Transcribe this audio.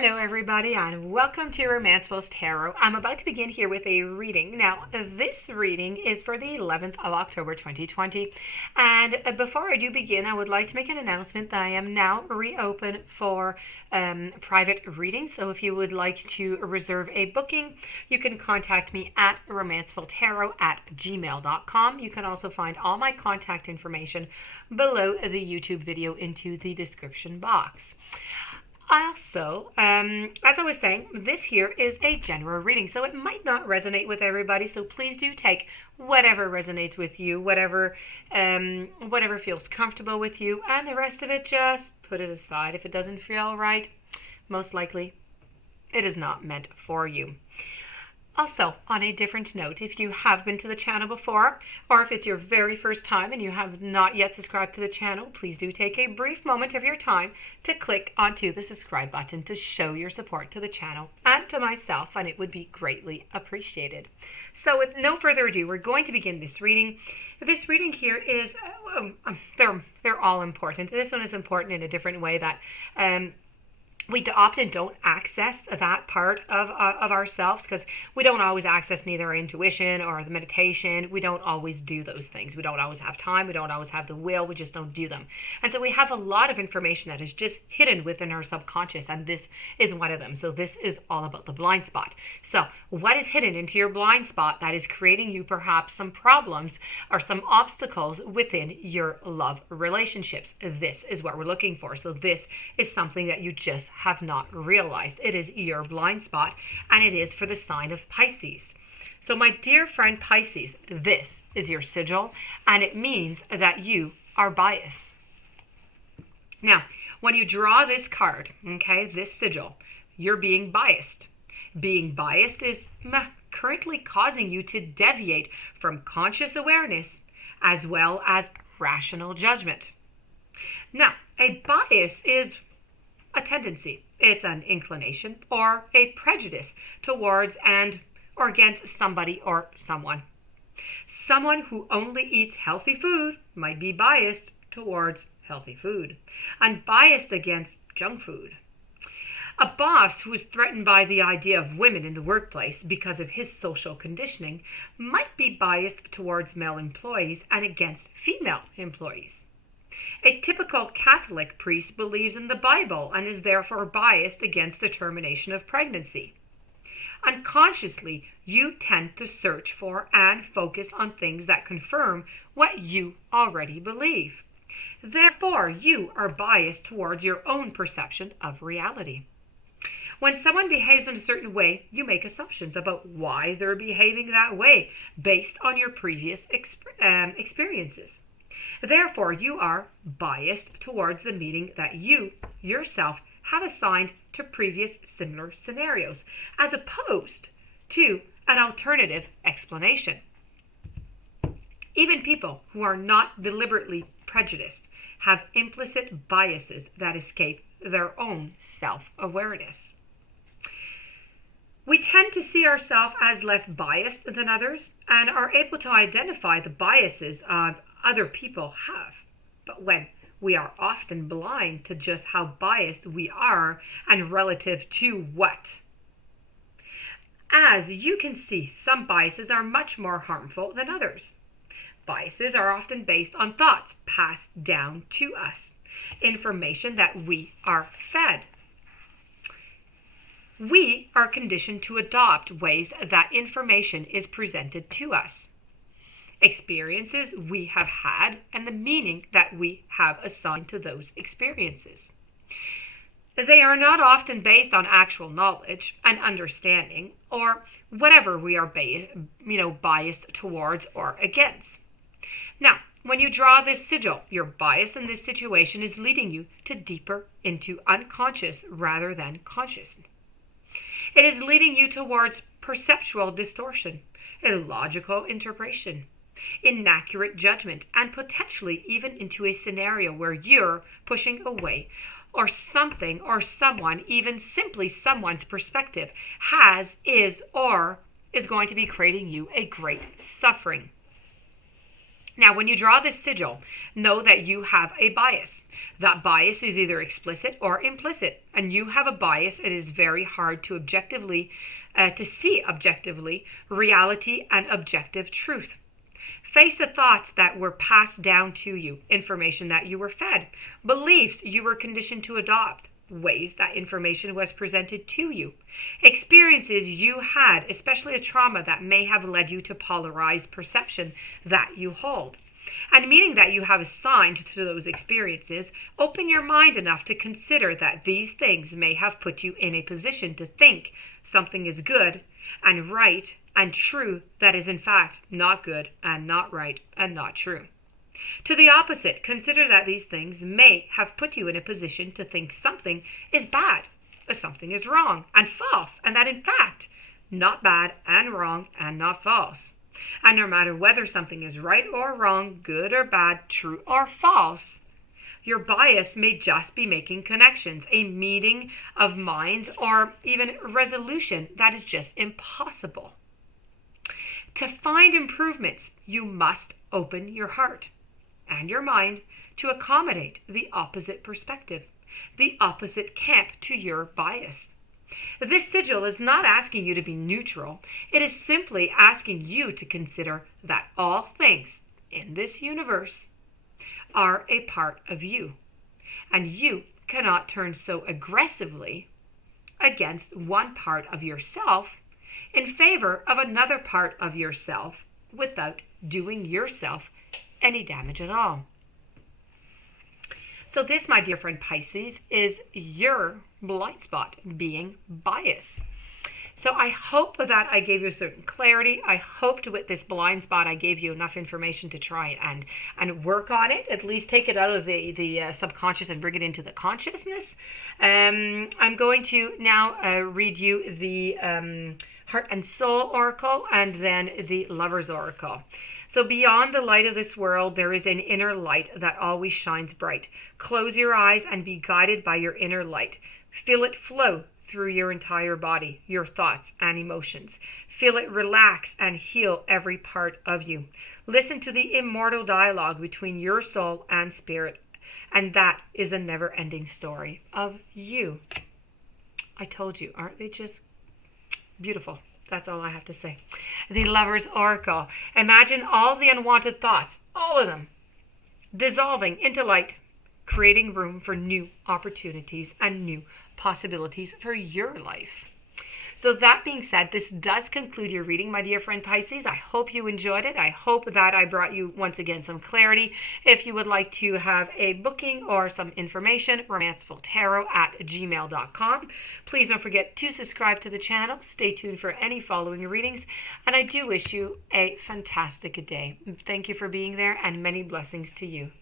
Hello everybody and welcome to Romancefull's Tarot. I'm about to begin here with a reading. Now, this reading is for the 11th of October 2020. And before I do begin, I would like to make an announcement that I am now reopened for private readings. So if you would like to reserve a booking, you can contact me at romancefulltarot@gmail.com. You can also find all my contact information below the YouTube video into the description box. Also, as I was saying, this here is a general reading, so it might not resonate with everybody. So please do take whatever resonates with you, whatever feels comfortable with you, and the rest of it just put it aside. If it doesn't feel right, most likely it is not meant for you. Also, on a different note, if you have been to the channel before, or if it's your very first time and you have not yet subscribed to the channel, please do take a brief moment of your time to click onto the subscribe button to show your support to the channel and to myself, and it would be greatly appreciated. So with no further ado, we're going to begin this reading. This reading here is, they're all important. This one is important in a different way that we often don't access that part of ourselves because we don't always access neither our intuition or the meditation. We don't always do those things. We don't always have time. We don't always have the will. We just don't do them. And so we have a lot of information that is just hidden within our subconscious, and this is one of them. So this is all about the blind spot. So what is hidden into your blind spot that is creating you perhaps some problems or some obstacles within your love relationships? This is what we're looking for. So this is something that you just have not realized. It is your blind spot, and it is for the sign of Pisces. So my dear friend Pisces, this is your sigil, and it means that you are biased. Now, when you draw this card, okay, this sigil, you're being biased. Being biased is currently causing you to deviate from conscious awareness as well as rational judgment. Now, a bias is a tendency. It's an inclination or a prejudice towards and or against somebody or someone. Someone who only eats healthy food might be biased towards healthy food and biased against junk food. A boss who is threatened by the idea of women in the workplace because of his social conditioning might be biased towards male employees and against female employees. A typical Catholic priest believes in the Bible and is therefore biased against the termination of pregnancy. Unconsciously, you tend to search for and focus on things that confirm what you already believe. Therefore, you are biased towards your own perception of reality. When someone behaves in a certain way, you make assumptions about why they're behaving that way based on your previous experiences. Therefore, you are biased towards the meaning that you yourself have assigned to previous similar scenarios, as opposed to an alternative explanation. Even people who are not deliberately prejudiced have implicit biases that escape their own self-awareness. We tend to see ourselves as less biased than others and are able to identify the biases of other people have. But when we are often blind to just how biased we are and relative to what. As you can see, some biases are much more harmful than others. Biases are often based on thoughts passed down to us, information that we are fed. We are conditioned to adopt ways that information is presented to us, experiences we have had, and the meaning that we have assigned to those experiences. They are not often based on actual knowledge and understanding or whatever we are biased towards or against. Now, when you draw this sigil, your bias in this situation is leading you to deeper into unconscious rather than conscious. It is leading you towards perceptual distortion, illogical interpretation, inaccurate judgment, and potentially even into a scenario where you're pushing away or something or someone, even simply someone's perspective, is or is going to be creating you a great suffering. Now, when you draw this sigil, know that you have a bias. That bias is either explicit or implicit, and you have a bias. It is very hard to see objectively reality and objective truth. Face the thoughts that were passed down to you, information that you were fed, beliefs you were conditioned to adopt, ways that information was presented to you, experiences you had, especially a trauma that may have led you to polarized perception that you hold. And meaning that you have assigned to those experiences, open your mind enough to consider that these things may have put you in a position to think something is good and right and true that is in fact not good and not right and not true. To the opposite, consider that these things may have put you in a position to think something is bad, or something is wrong and false, and that in fact, not bad and wrong and not false. And no matter whether something is right or wrong, good or bad, true or false, your bias may just be making connections, a meeting of minds, or even resolution that is just impossible. To find improvements, you must open your heart and your mind to accommodate the opposite perspective, the opposite camp to your bias. This sigil is not asking you to be neutral. It is simply asking you to consider that all things in this universe are a part of you, and you cannot turn so aggressively against one part of yourself in favor of another part of yourself without doing yourself any damage at all. So this, my dear friend Pisces, is your blind spot, being bias. So I hope that I gave you a certain clarity. I hoped with this blind spot I gave you enough information to try and work on it, at least take it out of the subconscious and bring it into the consciousness. I'm going to now read you the Heart and Soul Oracle and then the Lover's Oracle. So beyond the light of this world, there is an inner light that always shines bright. Close your eyes and be guided by your inner light. Feel it flow through your entire body, your thoughts and emotions. Feel it relax and heal every part of you. Listen to the immortal dialogue between your soul and spirit. And that is a never-ending story of you. I told you, aren't they just beautiful? That's all I have to say. The Lover's Oracle. Imagine all the unwanted thoughts, all of them, dissolving into light, creating room for new opportunities and new possibilities for your life. So that being said, this does conclude your reading, my dear friend Pisces. I hope you enjoyed it. I hope that I brought you once again some clarity. If you would like to have a booking or some information, romancefulltarot@gmail.com. Please don't forget to subscribe to the channel. Stay tuned for any following readings. And I do wish you a fantastic day. Thank you for being there and many blessings to you.